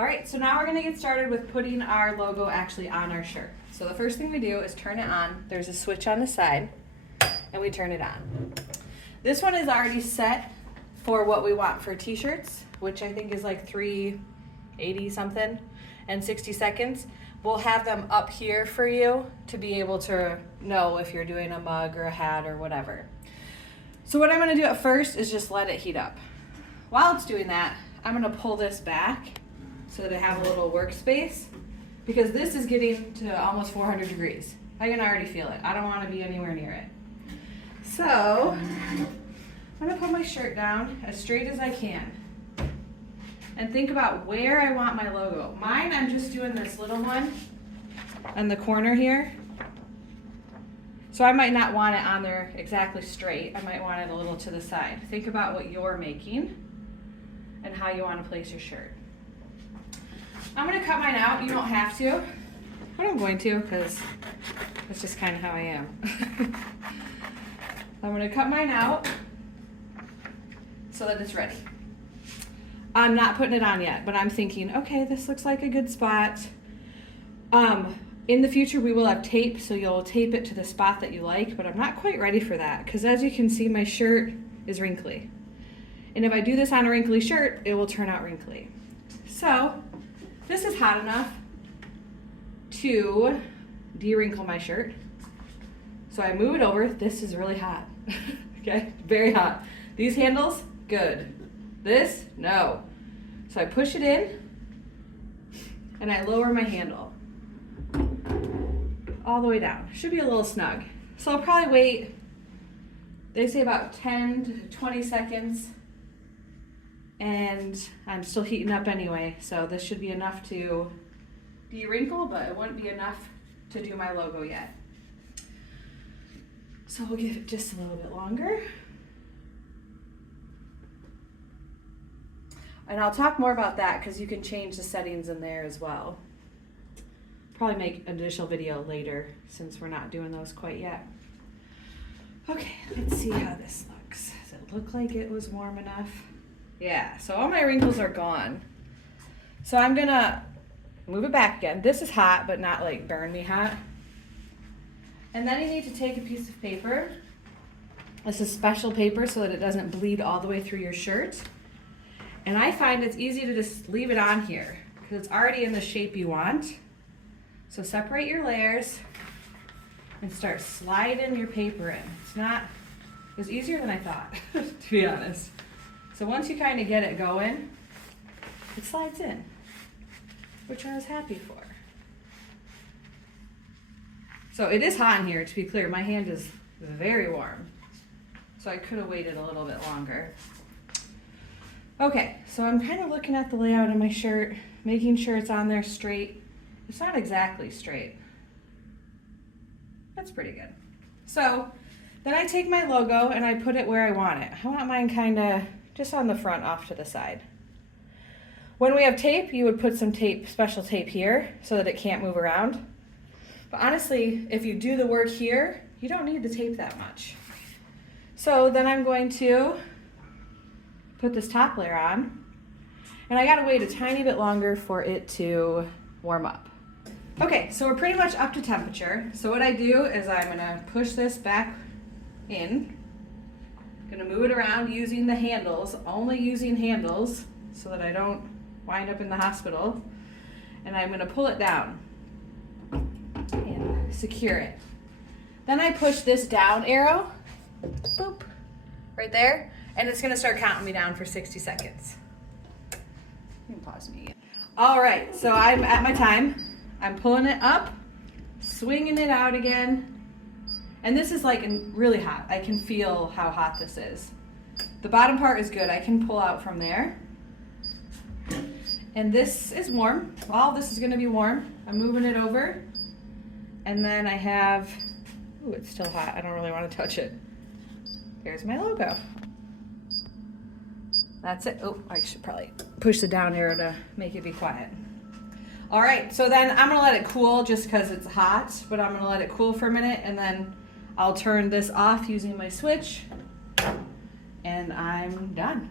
All right, so now we're gonna get started with putting our logo actually on our shirt. So the first thing we do is turn it on. There's a switch on the side, and we turn it on. This one is already set for what we want for t-shirts, which I think is like 380 something and 60 seconds. We'll have them up here for you to be able to know if you're doing a mug or a hat or whatever. So what I'm gonna do at first is just let it heat up. While it's doing that, I'm gonna pull this back so that I have a little workspace, because this is getting to almost 400 degrees. I can already feel it. I don't wanna be anywhere near it. So, I'm gonna put my shirt down as straight as I can and think about where I want my logo. Mine, I'm just doing this little one on the corner here. So I might not want it on there exactly straight. I might want it a little to the side. Think about what you're making and how you want to place your shirt. I'm gonna cut mine out. You don't have to, but I'm going to because that's just kind of how I am. I'm gonna cut mine out so that it's ready. I'm not putting it on yet, but I'm thinking, okay, this looks like a good spot. In the future, we will have tape, so you'll tape it to the spot that you like, but I'm not quite ready for that, because as you can see, my shirt is wrinkly. And if I do this on a wrinkly shirt, it will turn out wrinkly. So, this is hot enough to de-wrinkle my shirt. So I move it over. This is really hot. Okay, very hot. These handles, good. This, no. So I push it in and I lower my handle all the way down. Should be a little snug. So I'll probably wait, they say about 10 to 20 seconds, and I'm still heating up anyway, so this should be enough to de-wrinkle, but it wouldn't be enough to do my logo yet. So we'll give it just a little bit longer. And I'll talk more about that because you can change the settings in there as well. Probably make an additional video later since we're not doing those quite yet. Okay, let's see how this looks. Does it look like it was warm enough? Yeah, so all my wrinkles are gone. So I'm gonna move it back again. This is hot, but not like burn me hot. And then you need to take a piece of paper. This is special paper so that it doesn't bleed all the way through your shirt. And I find it's easy to just leave it on here because it's already in the shape you want. So separate your layers and start sliding your paper in. It was easier than I thought, to be honest. So once you kind of get it going, it slides in, which I was happy for. So it is hot in here, to be clear. My hand is very warm. So I could have waited a little bit longer. Okay, so I'm kind of looking at the layout of my shirt, making sure it's on there straight. It's not exactly straight. That's pretty good. So then I take my logo and I put it where I want it. I want mine kind of just on the front off to the side. When we have tape, you would put some tape, special tape here so that it can't move around. But honestly, if you do the work here, you don't need the tape that much. So then I'm going to put this top layer on, and I gotta wait a tiny bit longer for it to warm up. Okay, so we're pretty much up to temperature. So what I do is I'm gonna push this back in, gonna move it around using the handles, only using handles so that I don't wind up in the hospital, and I'm gonna pull it down and secure it. Then I push this down arrow, boop, right there, and it's gonna start counting me down for 60 seconds. You can pause me again. All right, so I'm at my time. I'm pulling it up, swinging it out again, and this is like really hot. I can feel how hot this is. The bottom part is good. I can pull out from there. And this is warm. All this is gonna be warm. I'm moving it over, and then I have, ooh, it's still hot. I don't really wanna touch it. Here's my logo. That's it. Oh, I should probably push the down arrow to make it be quiet. All right, so then I'm gonna let it cool just because it's hot, but I'm gonna let it cool for a minute, and then I'll turn this off using my switch, and I'm done.